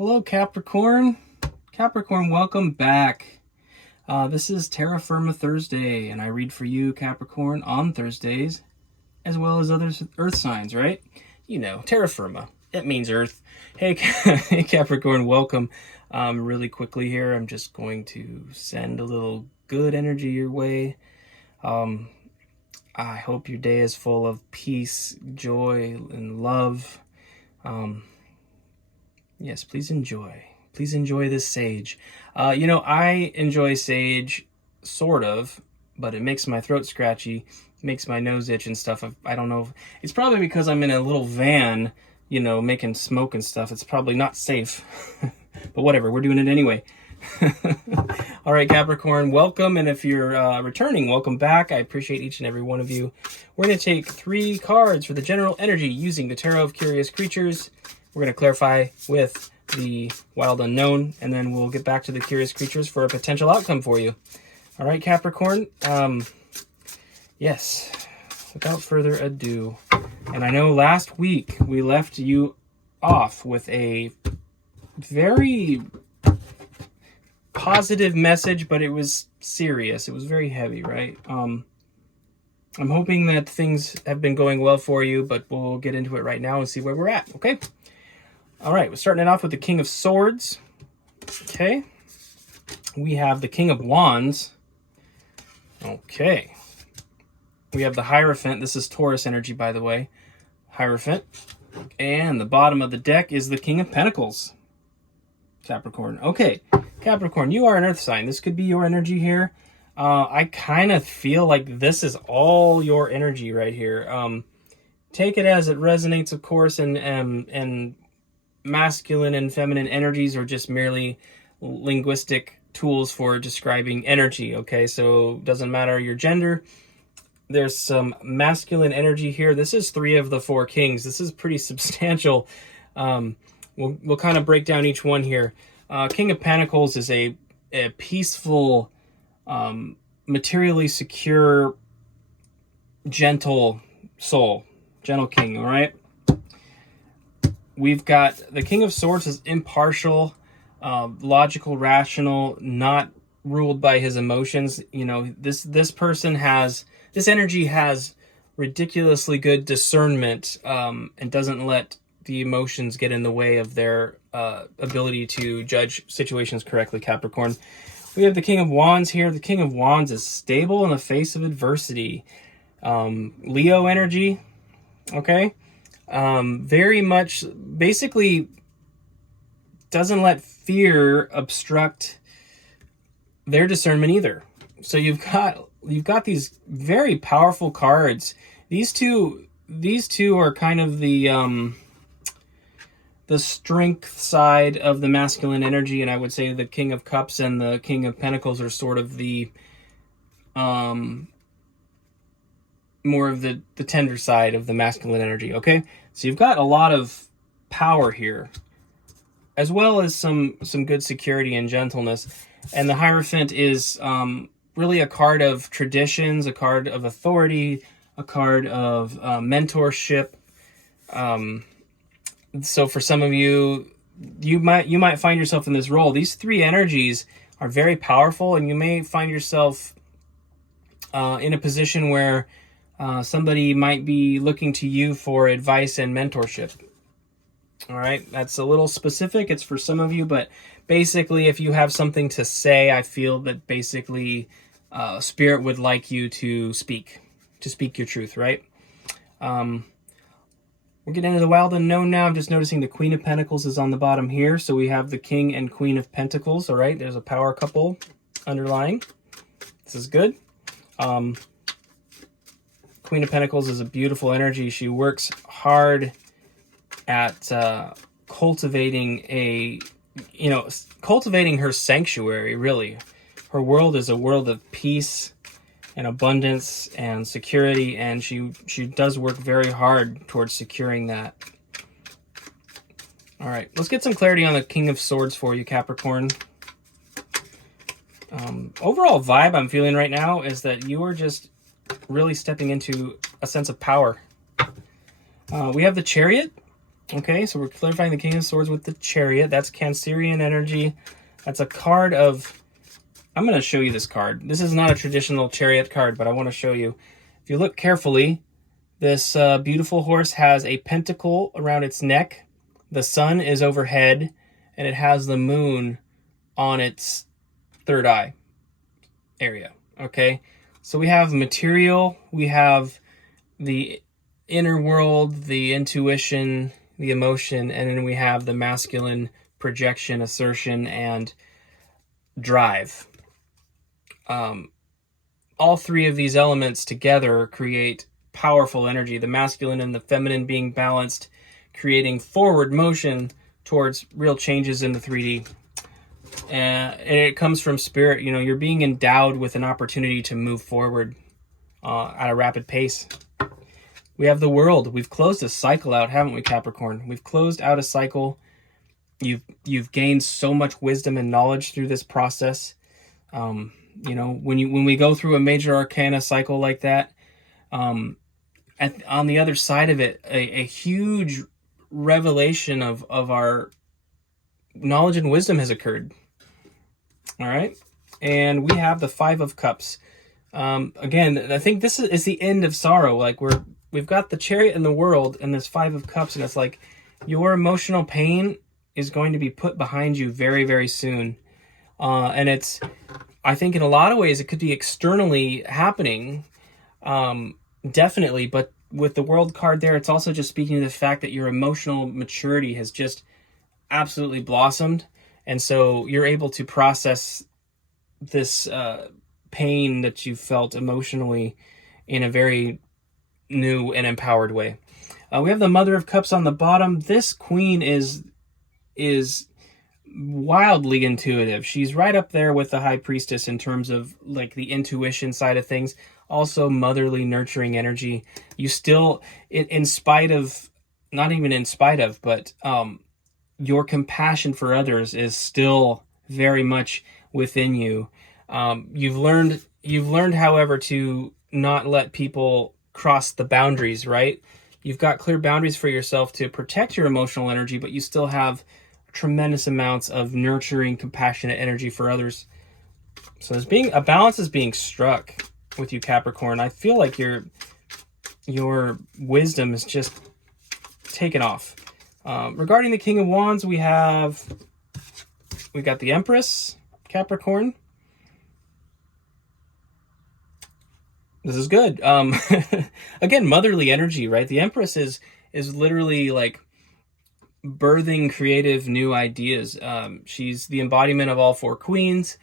Hello, Capricorn. Capricorn, welcome back. This is Terra Firma Thursday, and I read for you, Capricorn, on Thursdays, as well as other Earth signs, right? You know, Terra Firma. It means Earth. Hey, hey Capricorn, welcome. Really quickly here, I'm just going to send a little good energy your way. I hope your day is full of peace, joy, and love. Yes, please enjoy. Please enjoy this sage. I enjoy sage, sort of, but it makes my throat scratchy, makes my nose itch and stuff. I don't know. It's probably because I'm in a little van, making smoke and stuff. It's probably not safe. But whatever, we're doing it anyway. All right, Capricorn, welcome. And if you're returning, welcome back. I appreciate each and every one of you. We're going to take 3 cards for the general energy using the Tarot of Curious Creatures. We're going to clarify with the Wild Unknown, and then we'll get back to the Curious Creatures for a potential outcome for you. All right, Capricorn. Yes, without further ado. And I know last week we left you off with a very positive message, but it was serious. It was very heavy, right? I'm hoping that things have been going well for you, but we'll get into it right now and see where we're at, okay? All right, we're starting it off with the King of Swords. Okay. We have the King of Wands. Okay. We have the Hierophant. This is Taurus energy, by the way. Hierophant. And the bottom of the deck is the King of Pentacles. Capricorn. Okay. Capricorn, you are an earth sign. This could be your energy here. I kind of feel like this is all your energy right here. Take it as it resonates, of course, and masculine and feminine energies are just merely linguistic tools for describing energy, okay? So it doesn't matter your gender. There's some masculine energy here. This is 3 of the 4 kings. This is pretty substantial. We'll kind of break down each one here. King of Pentacles is a peaceful, materially secure, gentle soul. Gentle king, all right? We've got the King of Swords is impartial, logical, rational, not ruled by his emotions. This person has, this energy has ridiculously good discernment and doesn't let the emotions get in the way of their ability to judge situations correctly, Capricorn. We have the King of Wands here. The King of Wands is stable in the face of adversity. Leo energy, okay? Very much basically doesn't let fear obstruct their discernment either. So you've got these very powerful cards. These two are kind of the strength side of the masculine energy, and I would say the King of Cups and the King of Pentacles are sort of the more of the tender side of the masculine energy, okay? So you've got a lot of power here, as well as some good security and gentleness. And the Hierophant is really a card of traditions, a card of authority, a card of mentorship. So for some of you, you might find yourself in this role. These 3 energies are very powerful, and you may find yourself in a position where somebody might be looking to you for advice and mentorship. All right, that's a little specific. It's for some of you, but basically, if you have something to say, I feel that basically Spirit would like you to speak your truth, right? We're getting into the Wild Unknown now. I'm just noticing the Queen of Pentacles is on the bottom here. So we have the King and Queen of Pentacles, all right? There's a power couple underlying. This is good. Queen of Pentacles is a beautiful energy. She works hard at cultivating cultivating her sanctuary, really. Her world is a world of peace and abundance and security, and she does work very hard towards securing that. All right, let's get some clarity on the King of Swords for you, Capricorn. Overall vibe I'm feeling right now is that you are just really stepping into a sense of power. We have the Chariot. Okay, so we're clarifying the King of Swords with the Chariot. That's Cancerian energy. That's a card of... I'm going to show you this card. This is not a traditional Chariot card, but I want to show you. If you look carefully, this beautiful horse has a pentacle around its neck. The sun is overhead, and it has the moon on its third eye area. Okay, so we have material, we have the inner world, the intuition, the emotion, and then we have the masculine projection, assertion, and drive. All three of these elements together create powerful energy. The masculine and the feminine being balanced, creating forward motion towards real changes in the 3D. And it comes from spirit. You know, you're being endowed with an opportunity to move forward at a rapid pace. We have the world. We've closed a cycle out, haven't we, Capricorn? We've closed out a cycle. You've gained so much wisdom and knowledge through this process. You know, when we go through a major arcana cycle like that, on the other side of it, a huge revelation of our knowledge and wisdom has occurred. All right, and we have the Five of Cups. Again, I think this is the end of sorrow. Like we've got the Chariot in the world and this Five of Cups, and it's like your emotional pain is going to be put behind you very, very soon. And it's, I think in a lot of ways it could be externally happening, definitely, but with the World card there, it's also just speaking to the fact that your emotional maturity has just absolutely blossomed. And so you're able to process this pain that you felt emotionally in a very new and empowered way. We have the Mother of Cups on the bottom. This queen is wildly intuitive. She's right up there with the High Priestess in terms of like the intuition side of things. Also motherly, nurturing energy. You still, in spite of, not even in spite of, but your compassion for others is still very much within you. You've learned, however, to not let people cross the boundaries, right? You've got clear boundaries for yourself to protect your emotional energy, but you still have tremendous amounts of nurturing, compassionate energy for others. So there's being a balance is being struck with you, Capricorn. I feel like your wisdom is just taken off. Regarding the King of Wands, we've got the Empress, Capricorn. This is good. Again, motherly energy, right? The Empress is literally like birthing creative new ideas. She's the embodiment of all four queens.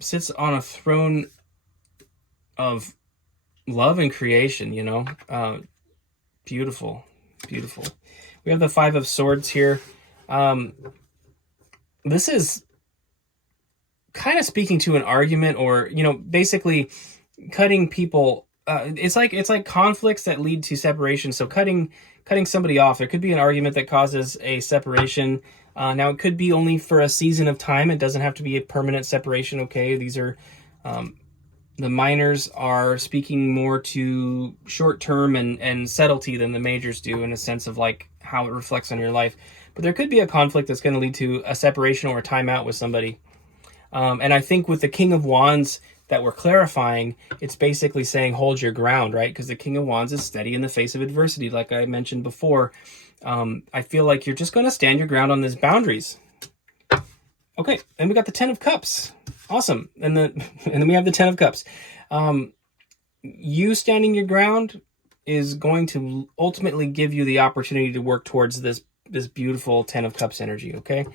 Sits on a throne of love and creation, you know. Beautiful. We have the Five of Swords here. This is kind of speaking to an argument, or, you know, basically cutting people. It's like conflicts that lead to separation. So cutting somebody off. There could be an argument that causes a separation. Now it could be only for a season of time. It doesn't have to be a permanent separation. Okay, these are the minors are speaking more to short term and subtlety than the majors do, in a sense of like how it reflects on your life. But there could be a conflict that's going to lead to a separation or a timeout with somebody. And I think with the King of Wands that we're clarifying, it's basically saying hold your ground, right? Because the King of Wands is steady in the face of adversity, like I mentioned before. I feel like you're just going to stand your ground on these boundaries. Okay, and we got the Ten of Cups. Awesome. And then we have the Ten of Cups. You standing your ground is going to ultimately give you the opportunity to work towards this beautiful Ten of Cups energy, okay?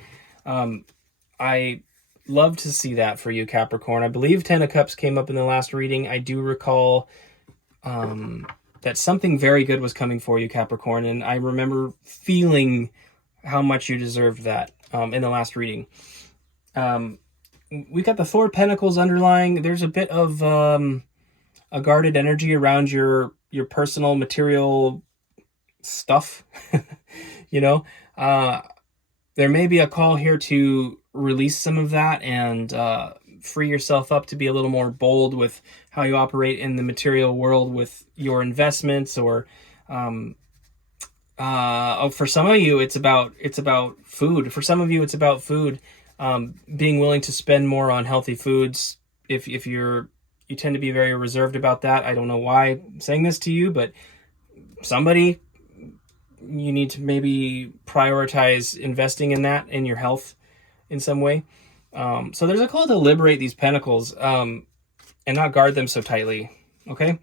I love to see that for you, Capricorn. I believe Ten of Cups came up in the last reading. I do recall that something very good was coming for you, Capricorn, and I remember feeling how much you deserved that in the last reading. We got the Four of Pentacles underlying. There's a bit of a guarded energy around your personal material stuff. You know, there may be a call here to release some of that and free yourself up to be a little more bold with how you operate in the material world with your investments, or For some of you, it's about food. For some of you, it's about food. Being willing to spend more on healthy foods. If you tend to be very reserved about that. I don't know why I'm saying this to you, but somebody, you need to maybe prioritize investing in that, in your health in some way. So there's a call to liberate these pentacles, and not guard them so tightly. Okay.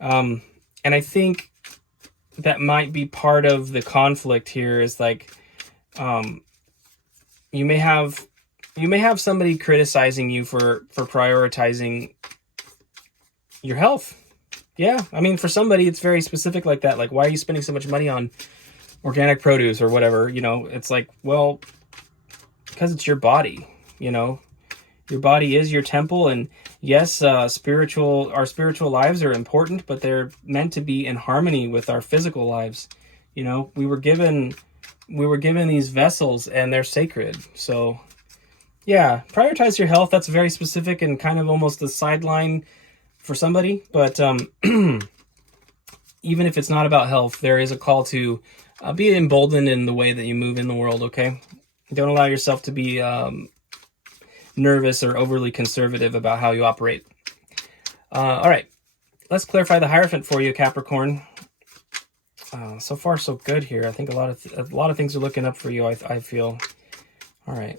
And I think that might be part of the conflict here is like, you may have somebody criticizing you for prioritizing your health. Yeah. I mean, for somebody, it's very specific like that. Like, why are you spending so much money on organic produce or whatever? You know, it's like, well, because it's your body, you know, your body is your temple. And yes, our spiritual lives are important, but they're meant to be in harmony with our physical lives. You know, we were given these vessels and they're sacred. So yeah, prioritize your health. That's very specific and kind of almost a sideline for somebody. But even if it's not about health, there is a call to be emboldened in the way that you move in the world, okay? Don't allow yourself to be nervous or overly conservative about how you operate. All right, let's clarify the Hierophant for you, Capricorn. So far, so good here. I think a lot of things are looking up for you, I feel. All right,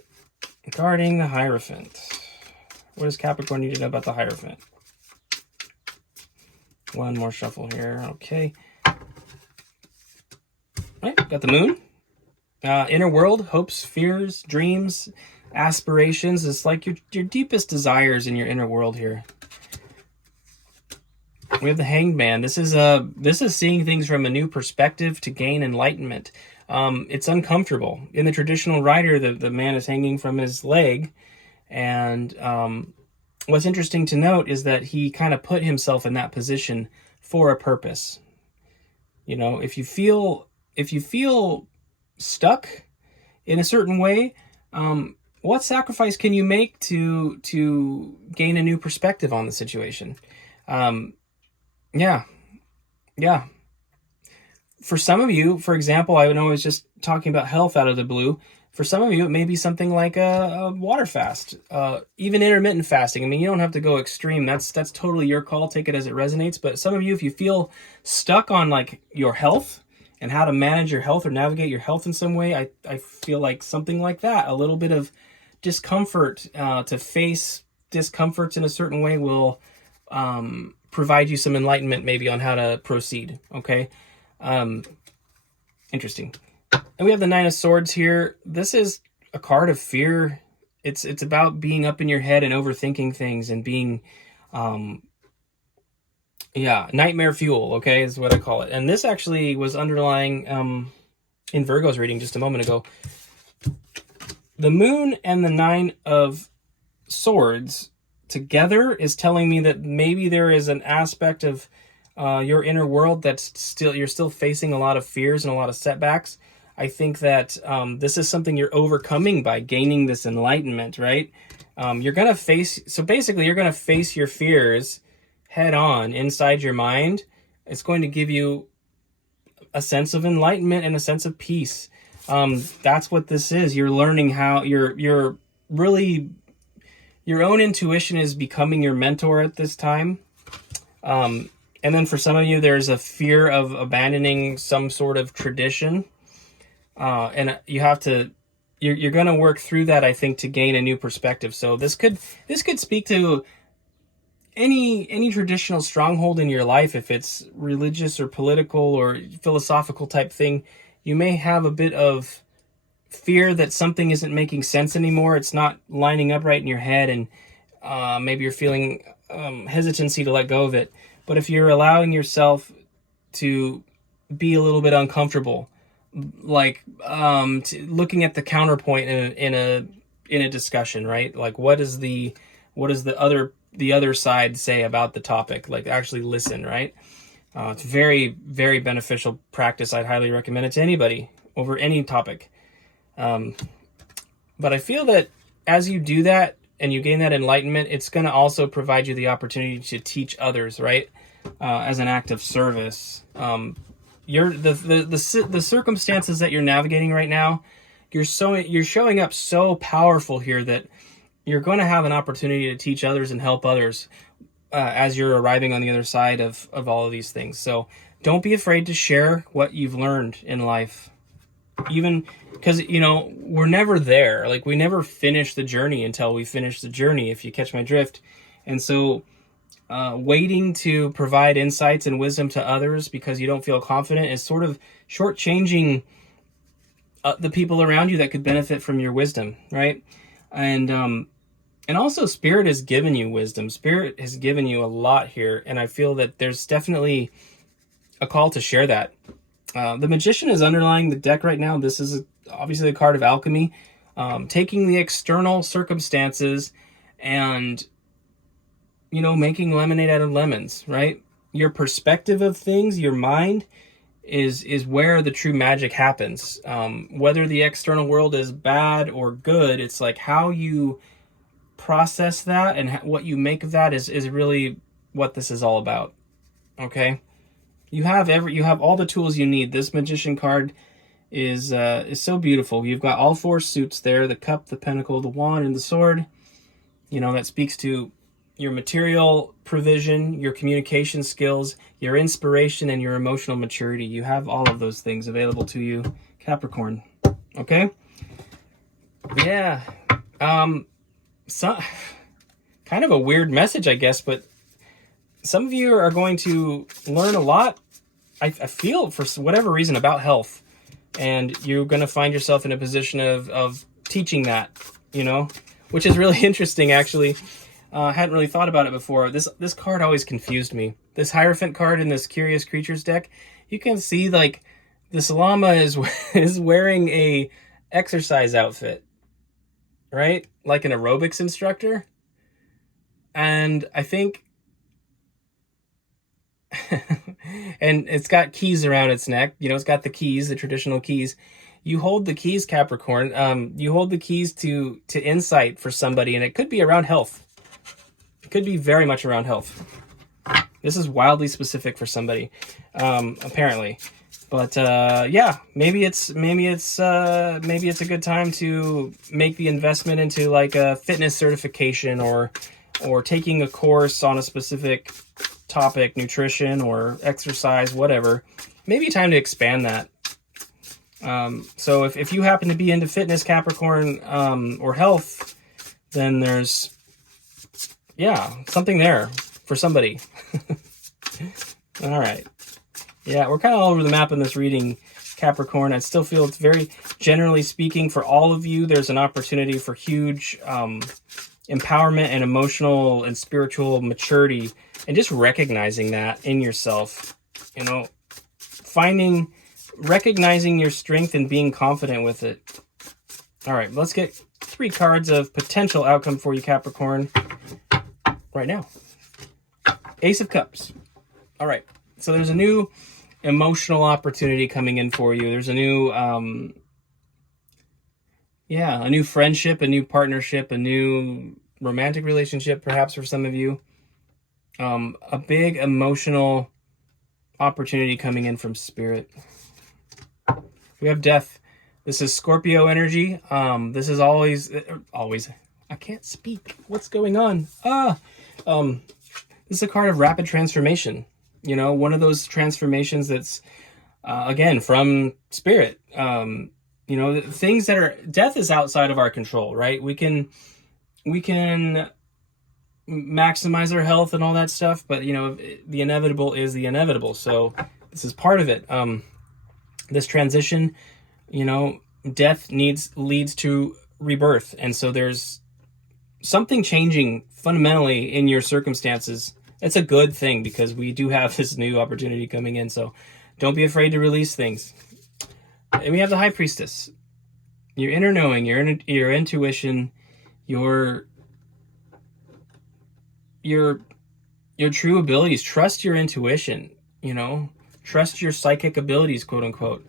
regarding the Hierophant. What does Capricorn need to know about the Hierophant? One more shuffle here. Okay. All right, got the Moon. Inner world, hopes, fears, dreams, aspirations. It's like your deepest desires in your inner world here. We have the Hanged Man. This is seeing things from a new perspective to gain enlightenment. It's uncomfortable. In the traditional rider, the man is hanging from his leg, and what's interesting to note is that he kind of put himself in that position for a purpose. You know, if you feel stuck in a certain way, what sacrifice can you make to gain a new perspective on the situation? Yeah. For some of you, for example, I know I was just talking about health out of the blue. For some of you, it may be something like a water fast, even intermittent fasting. I mean, you don't have to go extreme. That's totally your call. Take it as it resonates. But some of you, if you feel stuck on like your health and how to manage your health or navigate your health in some way, I feel like something like that, a little bit of discomfort, to face discomforts in a certain way will provide you some enlightenment maybe on how to proceed. Okay. Interesting. And we have the Nine of Swords here. This is a card of fear. It's about being up in your head and overthinking things and being, nightmare fuel, okay, is what I call it. And this actually was underlying in Virgo's reading just a moment ago. The Moon and the Nine of Swords together is telling me that maybe there is an aspect of your inner world that's you're still facing a lot of fears and a lot of setbacks. I think that this is something you're overcoming by gaining this enlightenment, right? You're going to face your fears head on inside your mind. It's going to give you a sense of enlightenment and a sense of peace. That's what this is. You're learning how you're really, your own intuition is becoming your mentor at this time. And then for some of you, there's a fear of abandoning some sort of tradition. And you have to, you're going to work through that, I think, to gain a new perspective. So this could speak to any traditional stronghold in your life. If it's religious or political or philosophical type thing, you may have a bit of fear that something isn't making sense anymore. It's not lining up right in your head, and maybe you're feeling hesitancy to let go of it. But if you're allowing yourself to be a little bit uncomfortable, like looking at the counterpoint in a discussion, right? Like what does the other side say about the topic? Like actually listen, right? It's very, very beneficial practice. I'd highly recommend it to anybody over any topic. But I feel that as you do that and you gain that enlightenment, it's going to also provide you the opportunity to teach others, right? As an act of service. the circumstances that you're navigating right now, you're showing up so powerful here that you're going to have an opportunity to teach others and help others as you're arriving on the other side of all of these things. So don't be afraid to share what you've learned in life, even because, we're never there. Like, we never finish the journey until we finish the journey, if you catch my drift. And so waiting to provide insights and wisdom to others because you don't feel confident is sort of shortchanging the people around you that could benefit from your wisdom, right? And also, Spirit has given you wisdom. Spirit has given you a lot here, and I feel that there's definitely a call to share that. The Magician is underlying the deck right now. This is obviously a card of alchemy, taking the external circumstances and, making lemonade out of lemons, right? Your perspective of things, your mind, is where the true magic happens. Whether the external world is bad or good, it's like how you process that and what you make of that is really what this is all about. Okay? You have all the tools you need. This Magician card is so beautiful. You've got all four suits there: the cup, the pentacle, the wand, and the sword. That speaks to your material provision, your communication skills, your inspiration, and your emotional maturity. You have all of those things available to you, Capricorn. Okay? Yeah. So, kind of a weird message, I guess, but some of you are going to learn a lot, I feel, for whatever reason, about health. And you're going to find yourself in a position of teaching that, which is really interesting, actually. Hadn't really thought about it before. This card always confused me. This Hierophant card in this Curious Creatures deck, you can see, like, this llama is wearing a exercise outfit, right? Like an aerobics instructor. And I think... and it's got keys around its neck. It's got the keys, the traditional keys. You hold the keys, Capricorn. You hold the keys to insight for somebody, and it could be around health. It could be very much around health. This is wildly specific for somebody, apparently. But yeah, maybe it's a good time to make the investment into like a fitness certification or taking a course on a specific topic, nutrition or exercise, whatever. Maybe time to expand that. So if you happen to be into fitness, Capricorn, or health, then there's something there for somebody. All right. Yeah, we're kind of all over the map in this reading, Capricorn. I still feel it's very, generally speaking, for all of you, there's an opportunity for huge empowerment and emotional and spiritual maturity, and just recognizing that in yourself. Recognizing your strength and being confident with it. All right, let's get 3 cards of potential outcome for you, Capricorn, right now. Ace of Cups. All right, so there's a new emotional opportunity coming in for you. There's a new, a new friendship, a new partnership, a new romantic relationship, perhaps for some of you. A big emotional opportunity coming in from Spirit. We have Death. This is Scorpio energy. This is always, I can't speak. What's going on? This is a card of rapid transformation. One of those transformations that's, again, from Spirit. Things that are... Death is outside of our control, right? We can maximize our health and all that stuff, but, the inevitable is the inevitable. So this is part of it. This transition, death leads to rebirth. And so there's something changing fundamentally in your circumstances. It's a good thing because we do have this new opportunity coming in. So don't be afraid to release things. And we have the High Priestess. Your inner knowing, your intuition, your true abilities. Trust your intuition, trust your psychic abilities, quote unquote.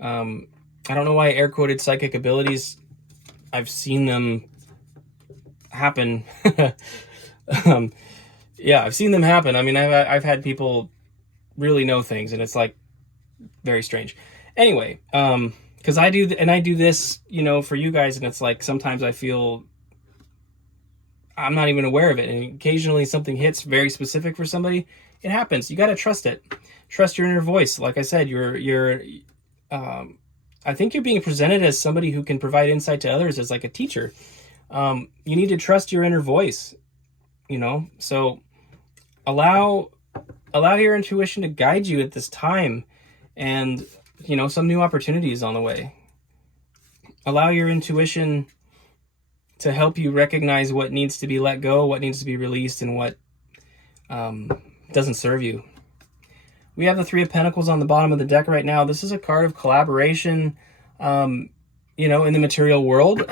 I don't know why I air quoted psychic abilities. I've seen them happen. I've seen them happen. I mean, I've had people really know things, and it's like, very strange. Anyway, because I do this, you know, for you guys, and it's like sometimes I feel I'm not even aware of it, and occasionally something hits very specific for somebody. It happens. You got to trust it. Trust your inner voice. Like I said, I think you're being presented as somebody who can provide insight to others, as like a teacher. You need to trust your inner voice, you know. So allow your intuition to guide you at this time, and you know, some new opportunities on the way. Allow your intuition to help you recognize what needs to be let go, what needs to be released, and what doesn't serve you. We have the Three of Pentacles on the bottom of the deck right now. This is a card of collaboration, you know, in the material world,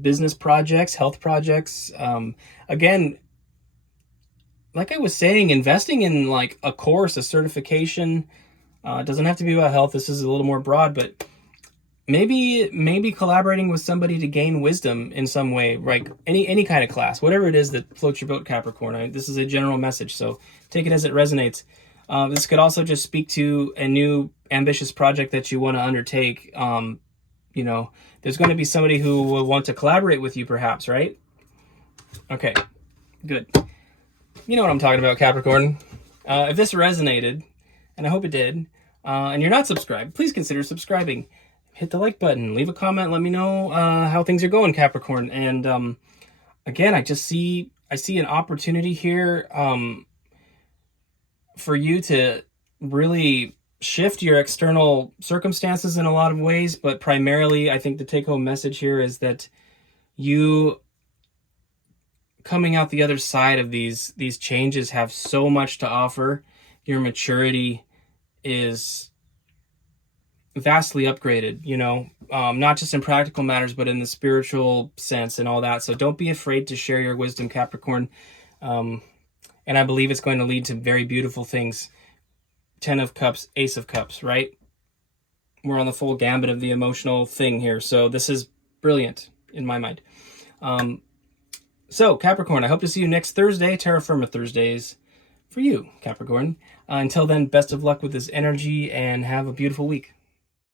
business projects, health projects. Again, like I was saying, investing in like a course, a certification. It doesn't have to be about health. This is a little more broad, but maybe collaborating with somebody to gain wisdom in some way, like any kind of class, whatever it is that floats your boat, Capricorn. This is a general message, so take it as it resonates. This could also just speak to a new ambitious project that you want to undertake. You know, there's going to be somebody who will want to collaborate with you, perhaps, right? Okay, good. You know what I'm talking about, Capricorn. If this resonated, and I hope it did, and you're not subscribed, please consider subscribing. Hit the like button, leave a comment, let me know how things are going, Capricorn. And again, I see an opportunity here for you to really shift your external circumstances in a lot of ways, but primarily I think the take-home message here is that you coming out the other side of these changes have so much to offer. Your maturity is vastly upgraded, you know, not just in practical matters, but in the spiritual sense and all that. So don't be afraid to share your wisdom, Capricorn. And I believe it's going to lead to very beautiful things. 10 of Cups, Ace of Cups, right? We're on the full gambit of the emotional thing here. So this is brilliant in my mind. So Capricorn, I hope to see you next Thursday, Terra Firma Thursdays for you, Capricorn. Until then, best of luck with this energy and have a beautiful week.